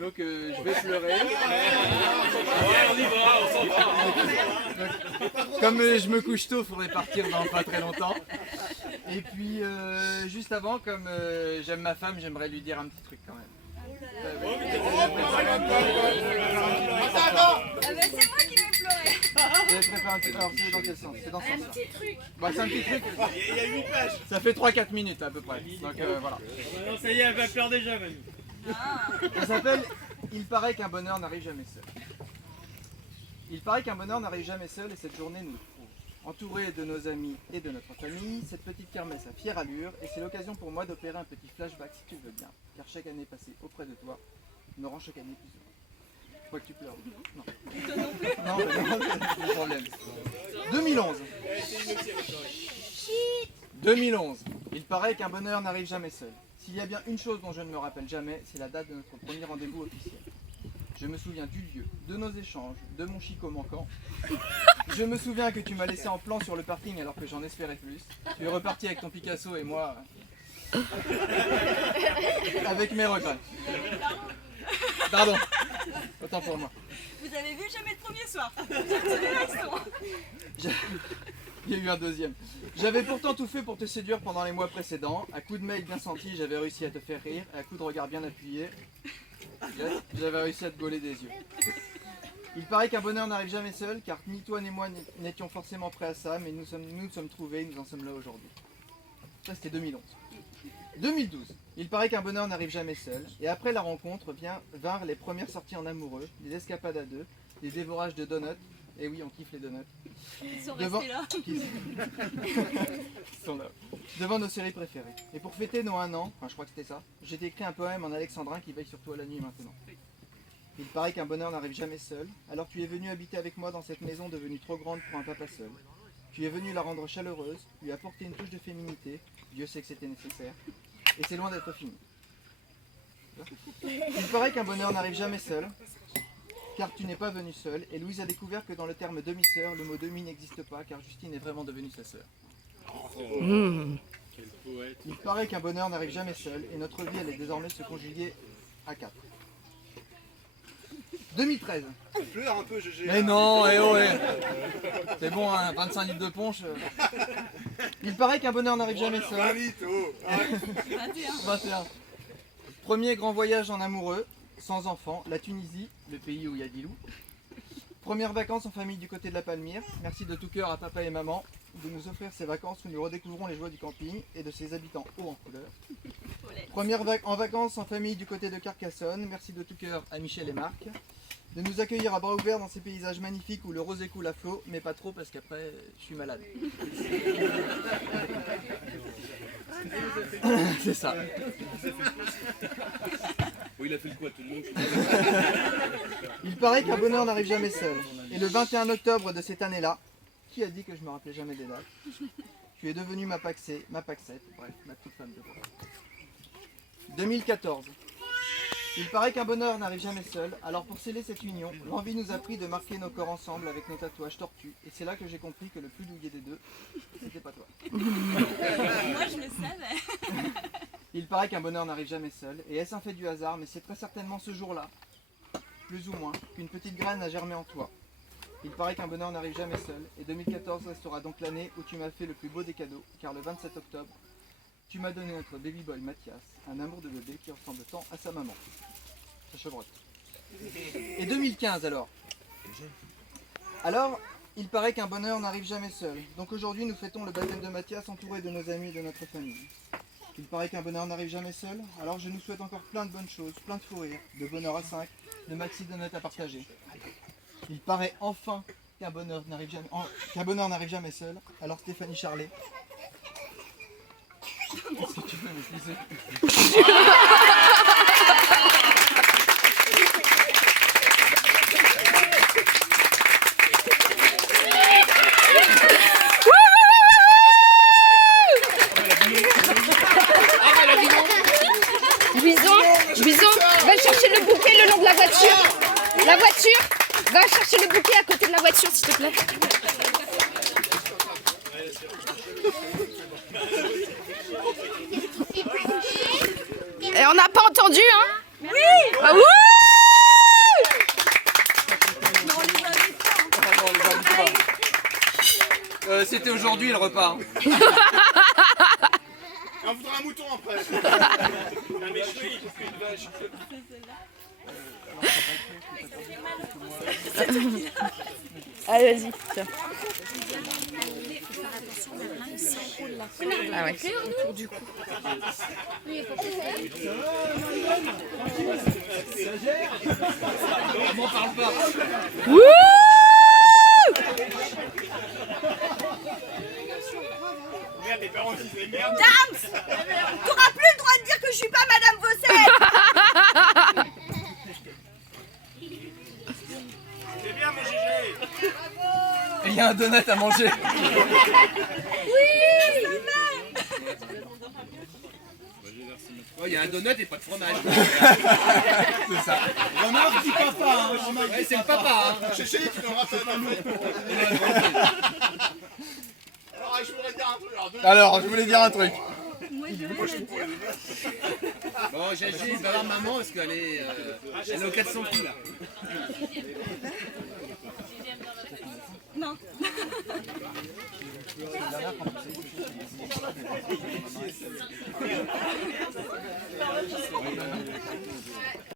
Donc je vais pleurer. On y va, on s'en va. Comme je me couche tôt, il faudrait partir dans pas très longtemps. Et puis juste avant, comme j'aime ma femme, j'aimerais lui dire un petit truc quand même. C'est moi qui vais pleurer. J'ai préparé un petit... Alors c'est dans quel sens? C'est dans ce sens-là. Petit truc. Bah, c'est un petit truc. Il y a 8 pages. Ça fait 3-4 minutes à peu près. Donc voilà. Non, ça y est, elle va pleurer déjà, Manu. Ça s'appelle « Il paraît qu'un bonheur n'arrive jamais seul ». Il paraît qu'un bonheur n'arrive jamais seul et cette journée nous le prouve. Entouré de nos amis et de notre famille, cette petite kermesse a fière allure et c'est l'occasion pour moi d'opérer un petit flashback si tu le veux bien, car chaque année passée auprès de toi me rend chaque année plus heureux. Je crois que tu pleures. Non. Non, c'est le problème. 2011. 2011. Il paraît qu'un bonheur n'arrive jamais seul. S'il y a bien une chose dont je ne me rappelle jamais, c'est la date de notre premier rendez-vous officiel. Je me souviens du lieu, de nos échanges, de mon chicot manquant. Je me souviens que tu m'as laissé en plan sur le parking alors que j'en espérais plus. Tu es reparti avec ton Picasso et moi... avec mes regrets. Pardon. Autant pour moi. Vous avez vu jamais le premier soir. J'ai retenu l'accent. Il y a eu un deuxième. J'avais pourtant tout fait pour te séduire pendant les mois précédents. À coups de mail bien senti, j'avais réussi à te faire rire. À coups de regard bien appuyé, j'avais réussi à te gauler des yeux. Il paraît qu'un bonheur n'arrive jamais seul, car ni toi ni moi n'étions forcément prêts à ça, mais nous nous sommes trouvés, nous en sommes là aujourd'hui. Ça c'était 2011. 2012. Il paraît qu'un bonheur n'arrive jamais seul, et après la rencontre vinrent les premières sorties en amoureux, des escapades à deux, des dévorages de donuts. Et oui, on kiffe les donuts. Ils sont restés là. Ils sont là. Devant nos séries préférées. Et pour fêter nos 1 an, enfin je crois que c'était ça, j'ai écrit un poème en alexandrin qui veille sur toi la nuit maintenant. Il paraît qu'un bonheur n'arrive jamais seul, alors tu es venu habiter avec moi dans cette maison devenue trop grande pour un papa seul. Tu es venu la rendre chaleureuse, lui apporter une touche de féminité, Dieu sait que c'était nécessaire, et c'est loin d'être fini. Il paraît qu'un bonheur n'arrive jamais seul, car tu n'es pas venu seul, et Louise a découvert que dans le terme demi-sœur, le mot demi n'existe pas, car Justine est vraiment devenue sa sœur. Quel poète. Il paraît qu'un bonheur n'arrive jamais seul, et notre vie allait désormais se conjuguer à 4. 2013. Pleure un peu, GG. Mais non, eh oh, eh. C'est bon, hein, 25 litres de punch. Il paraît qu'un bonheur n'arrive jamais 20 seul. litres, oh. 21. Premier grand voyage en amoureux, sans enfant, la Tunisie, le pays où il y a des loups. Premières vacances en famille du côté de la Palmyre. Merci de tout cœur à papa et maman de nous offrir ces vacances où nous redécouvrons les joies du camping et de ses habitants hauts en couleur. Première en vacances en famille du côté de Carcassonne. Merci de tout cœur à Michel et Marc de nous accueillir à bras ouverts dans ces paysages magnifiques où le rosé coule à flot, mais pas trop parce qu'après je suis malade. C'est ça. Bon, il a fait le quoi tout le monde? Il paraît qu'un bonheur n'arrive jamais seul. Et le 21 octobre de cette année-là, qui a dit que je me rappelais jamais des dates? Tu es devenue ma paxette, bref, ma petite femme de bois. 2014. Il paraît qu'un bonheur n'arrive jamais seul, alors pour sceller cette union, l'envie nous a pris de marquer nos corps ensemble avec nos tatouages tortus, et c'est là que j'ai compris que le plus douillet des deux, c'était pas toi. Moi je le savais. Il paraît qu'un bonheur n'arrive jamais seul, et est-ce un fait du hasard, mais c'est très certainement ce jour-là, plus ou moins, qu'une petite graine a germé en toi. Il paraît qu'un bonheur n'arrive jamais seul, et 2014 restera donc l'année où tu m'as fait le plus beau des cadeaux, car le 27 octobre, tu m'as donné notre baby boy Mathias, un amour de bébé qui ressemble tant à sa maman. Sa chevrotte. Et 2015 alors. Alors, il paraît qu'un bonheur n'arrive jamais seul. Donc aujourd'hui, nous fêtons le baptême de Mathias entouré de nos amis et de notre famille. Il paraît qu'un bonheur n'arrive jamais seul. Alors je nous souhaite encore plein de bonnes choses, plein de fou rires, de bonheur à 5, de maxi donuts à partager. Il paraît enfin qu'un bonheur n'arrive jamais seul. Alors Stéphanie Charlet. Est-ce que tu peux m'excuser? Bison, va chercher le bouquet le long de la voiture. La voiture, va chercher le bouquet à côté de la voiture, s'il te plaît. Et on n'a pas entendu, hein? Oui. Ah, c'était aujourd'hui le repas. On voudra un mouton après. Un méchoui, une vache. Allez, vas-y. Tiens. Ah ouais. Autour du cou. On m'en parle pas. Wouh! Merde, les parents qui se merde. Dams, t'auras plus le droit de dire que je suis pas Madame Vosset. C'est bien, mon GG. Et il y a un donut à manger. Oh, il y a un donut et pas de fromage. C'est ça. Remarque du papa, hein. Remarque Ouais, c'est le papa. Hein. Chéché, tu nous rappelles un peu. Alors, je voudrais dire un truc. Alors, je voulais dire un truc. Bon, Gégé, va voir maman parce qu'elle est, elle est au 400 coups là. Non.